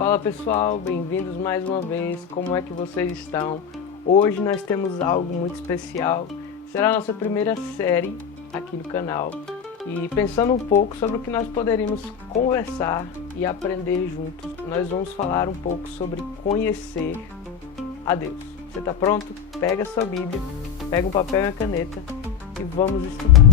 Fala pessoal, bem-vindos mais uma vez, como é que vocês estão? Hoje nós temos algo muito especial, será a nossa primeira série aqui no canal e pensando um pouco sobre o que nós poderíamos conversar e aprender juntos, nós vamos falar um pouco sobre conhecer a Deus. Você está pronto? Pega a sua Bíblia, pega um papel e uma caneta e vamos estudar.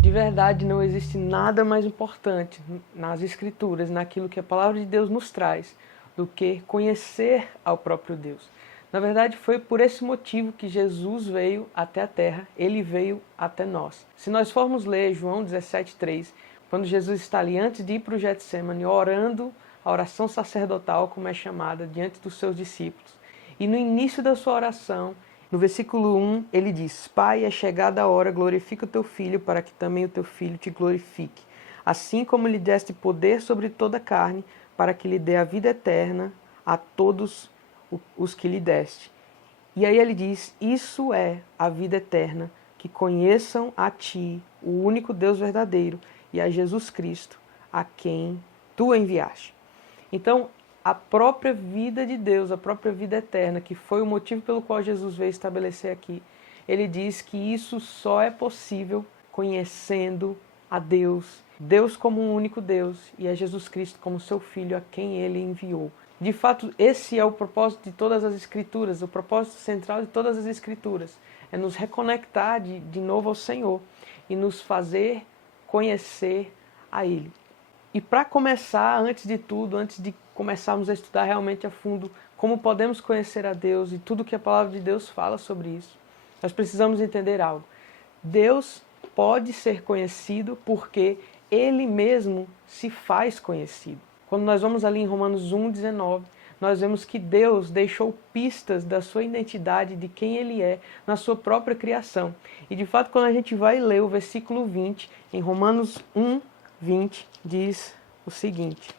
De verdade, não existe nada mais importante nas Escrituras, naquilo que a Palavra de Deus nos traz, do que conhecer ao próprio Deus. Na verdade, foi por esse motivo que Jesus veio até a Terra, Ele veio até nós. Se nós formos ler João 17,3, quando Jesus está ali antes de ir para o Getsemane, orando a oração sacerdotal, como é chamada, diante dos seus discípulos, e no início da sua oração, no versículo 1, ele diz: Pai, é chegada a hora, glorifica o teu Filho, para que também o teu Filho te glorifique. Assim como lhe deste poder sobre toda a carne, para que lhe dê a vida eterna a todos os que lhe deste. E aí ele diz: Isso é a vida eterna, que conheçam a ti, o único Deus verdadeiro, e a Jesus Cristo, a quem tu enviaste. Então, a própria vida de Deus, a própria vida eterna, que foi o motivo pelo qual Jesus veio estabelecer aqui, ele diz que isso só é possível conhecendo a Deus, Deus como um único Deus e a Jesus Cristo como seu Filho, a quem ele enviou. De fato, esse é o propósito de todas as Escrituras, o propósito central de todas as Escrituras, é nos reconectar de novo ao Senhor e nos fazer conhecer a Ele. E para começar, antes de tudo, antes de começarmos a estudar realmente a fundo como podemos conhecer a Deus e tudo que a Palavra de Deus fala sobre isso, nós precisamos entender algo. Deus pode ser conhecido porque Ele mesmo se faz conhecido. Quando nós vamos ali em Romanos 1,19, nós vemos que Deus deixou pistas da sua identidade, de quem Ele é, na sua própria criação. E de fato, quando a gente vai ler o versículo 20, em Romanos 1,20, diz o seguinte: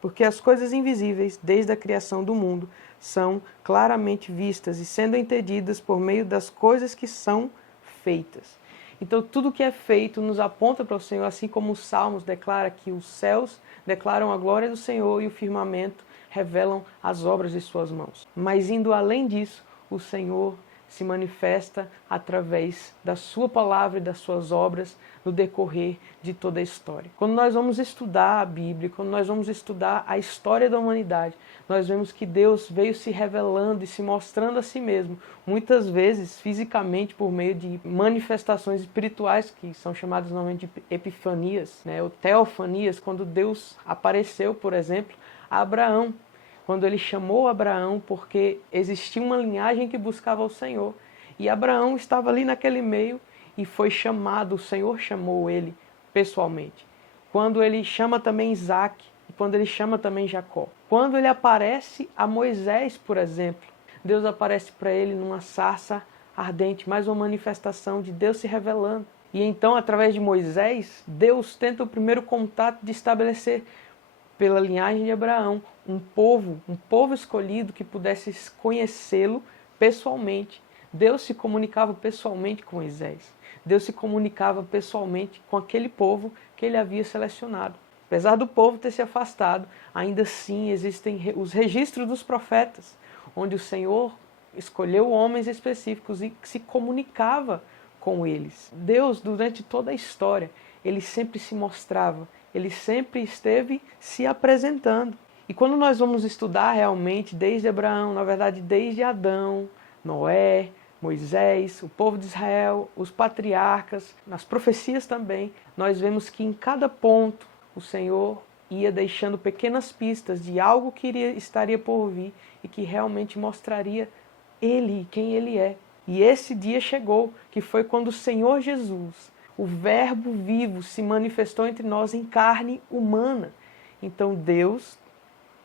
Porque as coisas invisíveis, desde a criação do mundo, são claramente vistas e sendo entendidas por meio das coisas que são feitas. Então tudo que é feito nos aponta para o Senhor, assim como os Salmos declaram que os céus declaram a glória do Senhor e o firmamento revelam as obras de suas mãos. Mas indo além disso, o Senhor se manifesta através da sua palavra e das suas obras no decorrer de toda a história. Quando nós vamos estudar a Bíblia, quando nós vamos estudar a história da humanidade, nós vemos que Deus veio se revelando e se mostrando a si mesmo, muitas vezes fisicamente por meio de manifestações espirituais que são chamadas normalmente de epifanias, ou teofanias, quando Deus apareceu, por exemplo, a Abraão. Quando ele chamou Abraão, porque existia uma linhagem que buscava o Senhor. E Abraão estava ali naquele meio e foi chamado, o Senhor chamou ele pessoalmente. Quando ele chama também Isaac, e quando ele chama também Jacó. Quando ele aparece a Moisés, por exemplo, Deus aparece para ele numa sarça ardente, mais uma manifestação de Deus se revelando. E então, através de Moisés, Deus tenta o primeiro contato de estabelecer pela linhagem de Abraão, um povo escolhido que pudesse conhecê-lo pessoalmente. Deus se comunicava pessoalmente com Moisés. Deus se comunicava pessoalmente com aquele povo que ele havia selecionado. Apesar do povo ter se afastado, ainda assim existem os registros dos profetas, onde o Senhor escolheu homens específicos e se comunicava com eles. Deus, durante toda a história, ele sempre se mostrava, ele sempre esteve se apresentando. E quando nós vamos estudar realmente, desde Abraão, na verdade desde Adão, Noé, Moisés, o povo de Israel, os patriarcas, nas profecias também, nós vemos que em cada ponto o Senhor ia deixando pequenas pistas de algo que estaria por vir e que realmente mostraria Ele, quem Ele é. E esse dia chegou, que foi quando o Senhor Jesus, o Verbo vivo, se manifestou entre nós em carne humana. Então Deus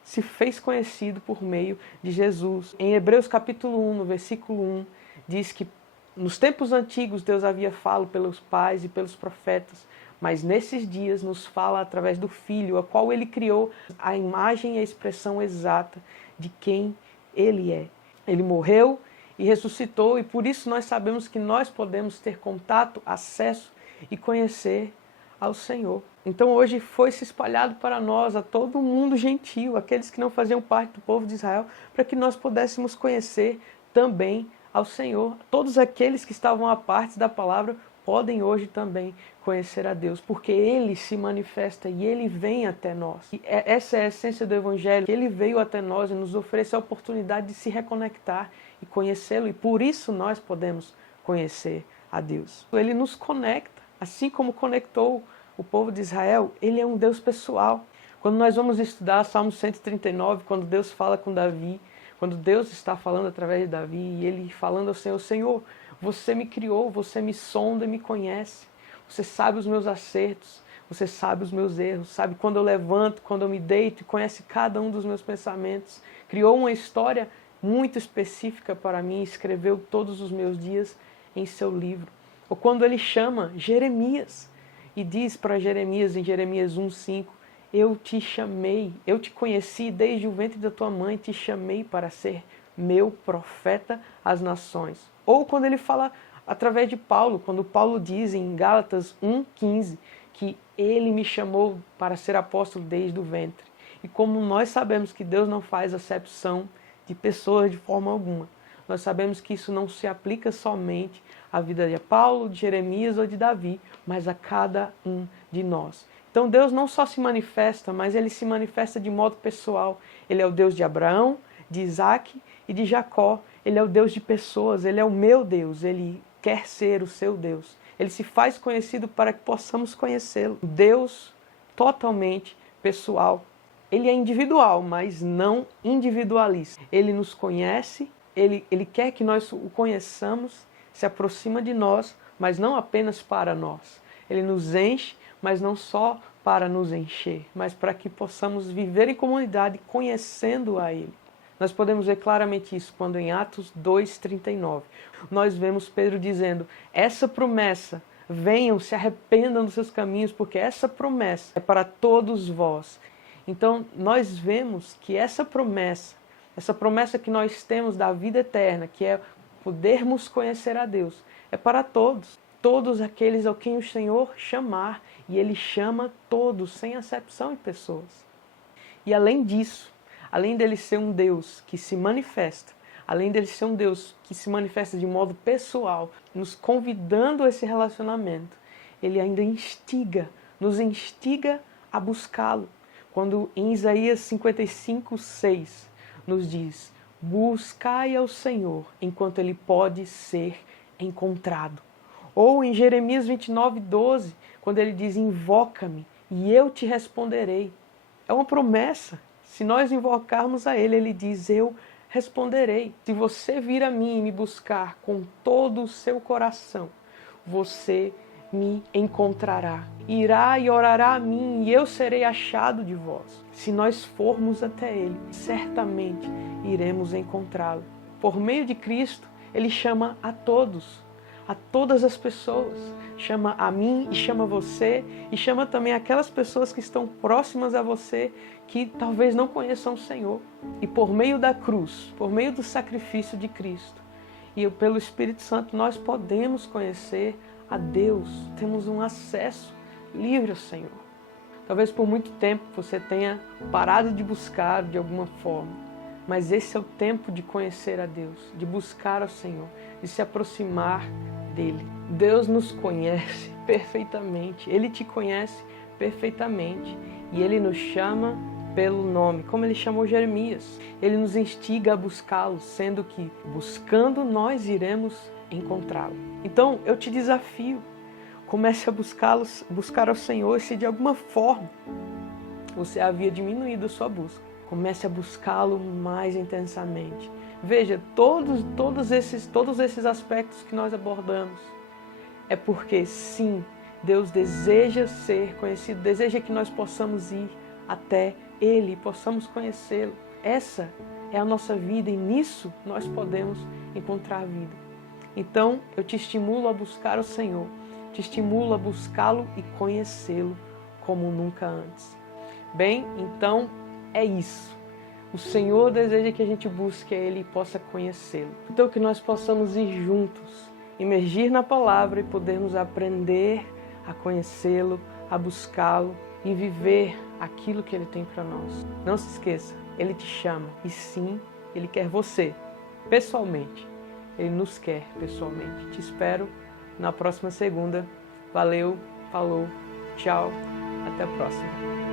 se fez conhecido por meio de Jesus. Em Hebreus capítulo 1, no versículo 1, diz que nos tempos antigos Deus havia falado pelos pais e pelos profetas, mas nesses dias nos fala através do Filho, a qual Ele criou a imagem e a expressão exata de quem Ele é. Ele morreu e ressuscitou, e por isso nós sabemos que nós podemos ter contato, acesso e conhecer ao Senhor. Então hoje foi se espalhado para nós, a todo o mundo gentil, aqueles que não faziam parte do povo de Israel, para que nós pudéssemos conhecer também ao Senhor. Todos aqueles que estavam à parte da palavra podem hoje também conhecer a Deus, porque Ele se manifesta e Ele vem até nós. E essa é a essência do Evangelho, que Ele veio até nós e nos oferece a oportunidade de se reconectar e conhecê-lo, e por isso nós podemos conhecer a Deus. Ele nos conecta, assim como conectou o povo de Israel. Ele é um Deus pessoal. Quando nós vamos estudar Salmo 139, quando Deus fala com Davi, quando Deus está falando através de Davi, e ele falando ao Senhor: Senhor, você me criou, você me sonda e me conhece. Você sabe os meus acertos, você sabe os meus erros, sabe quando eu levanto, quando eu me deito, e conhece cada um dos meus pensamentos. Criou uma história muito específica para mim, escreveu todos os meus dias em seu livro. Ou quando ele chama Jeremias e diz para Jeremias, em Jeremias 1:5, eu te chamei, eu te conheci desde o ventre da tua mãe, te chamei para ser meu profeta às nações. Ou quando ele fala através de Paulo, quando Paulo diz em Gálatas 1:15 que ele me chamou para ser apóstolo desde o ventre. E como nós sabemos que Deus não faz acepção de pessoas de forma alguma, nós sabemos que isso não se aplica somente à vida de Paulo, de Jeremias ou de Davi, mas a cada um de nós. Então Deus não só se manifesta, mas Ele se manifesta de modo pessoal. Ele é o Deus de Abraão, de Isaac e de Jacó. Ele é o Deus de pessoas, Ele é o meu Deus, Ele quer ser o seu Deus. Ele se faz conhecido para que possamos conhecê-lo. Deus totalmente pessoal. Ele é individual, mas não individualista. Ele nos conhece, Ele quer que nós o conheçamos, se aproxima de nós, mas não apenas para nós. Ele nos enche, mas não só para nos encher, mas para que possamos viver em comunidade conhecendo a Ele. Nós podemos ver claramente isso quando em Atos 2:39 nós vemos Pedro dizendo: essa promessa, venham, se arrependam dos seus caminhos, porque essa promessa é para todos vós. Então nós vemos que essa promessa que nós temos da vida eterna, que é podermos conhecer a Deus, é para todos. Todos aqueles ao quem o Senhor chamar, e Ele chama todos, sem acepção de pessoas. E além disso, além dele ser um Deus que se manifesta, além dele ser um Deus que se manifesta de modo pessoal, nos convidando a esse relacionamento, Ele ainda nos instiga a buscá-lo. Quando em Isaías 55:6 nos diz: buscai ao Senhor enquanto Ele pode ser encontrado. Ou em Jeremias 29:12, quando ele diz: invoca-me e eu te responderei. É uma promessa. Se nós invocarmos a Ele, Ele diz: eu responderei. Se você vir a mim e me buscar com todo o seu coração, você me encontrará. Irá e orará a mim, e eu serei achado de vós. Se nós formos até Ele, certamente iremos encontrá-lo. Por meio de Cristo, Ele chama a todas as pessoas. Chama a mim e chama você, e chama também aquelas pessoas que estão próximas a você, que talvez não conheçam o Senhor. E por meio da cruz, por meio do sacrifício de Cristo, e pelo Espírito Santo, nós podemos conhecer a Deus. Temos um acesso livre ao Senhor. Talvez por muito tempo você tenha parado de buscar de alguma forma, mas esse é o tempo de conhecer a Deus, de buscar ao Senhor, de se aproximar dele. Deus nos conhece perfeitamente, Ele te conhece perfeitamente, e Ele nos chama pelo nome, como Ele chamou Jeremias. Ele nos instiga a buscá-lo, sendo que buscando nós iremos encontrá-lo. Então eu te desafio, comece a buscar ao Senhor. Se de alguma forma você havia diminuído a sua busca, comece a buscá-lo mais intensamente. Veja, todos esses aspectos que nós abordamos é porque, sim, Deus deseja ser conhecido, deseja que nós possamos ir até Ele, possamos conhecê-lo. Essa é a nossa vida, e nisso nós podemos encontrar a vida. Então, eu te estimulo a buscar o Senhor, te estimulo a buscá-lo e conhecê-lo como nunca antes. Bem, então é isso. O Senhor deseja que a gente busque a Ele e possa conhecê-lo. Então que nós possamos ir juntos, imergir na palavra e podermos aprender a conhecê-lo, a buscá-lo e viver aquilo que Ele tem para nós. Não se esqueça, Ele te chama e sim, Ele quer você, pessoalmente. Ele nos quer pessoalmente. Te espero na próxima segunda. Valeu, falou, tchau, até a próxima.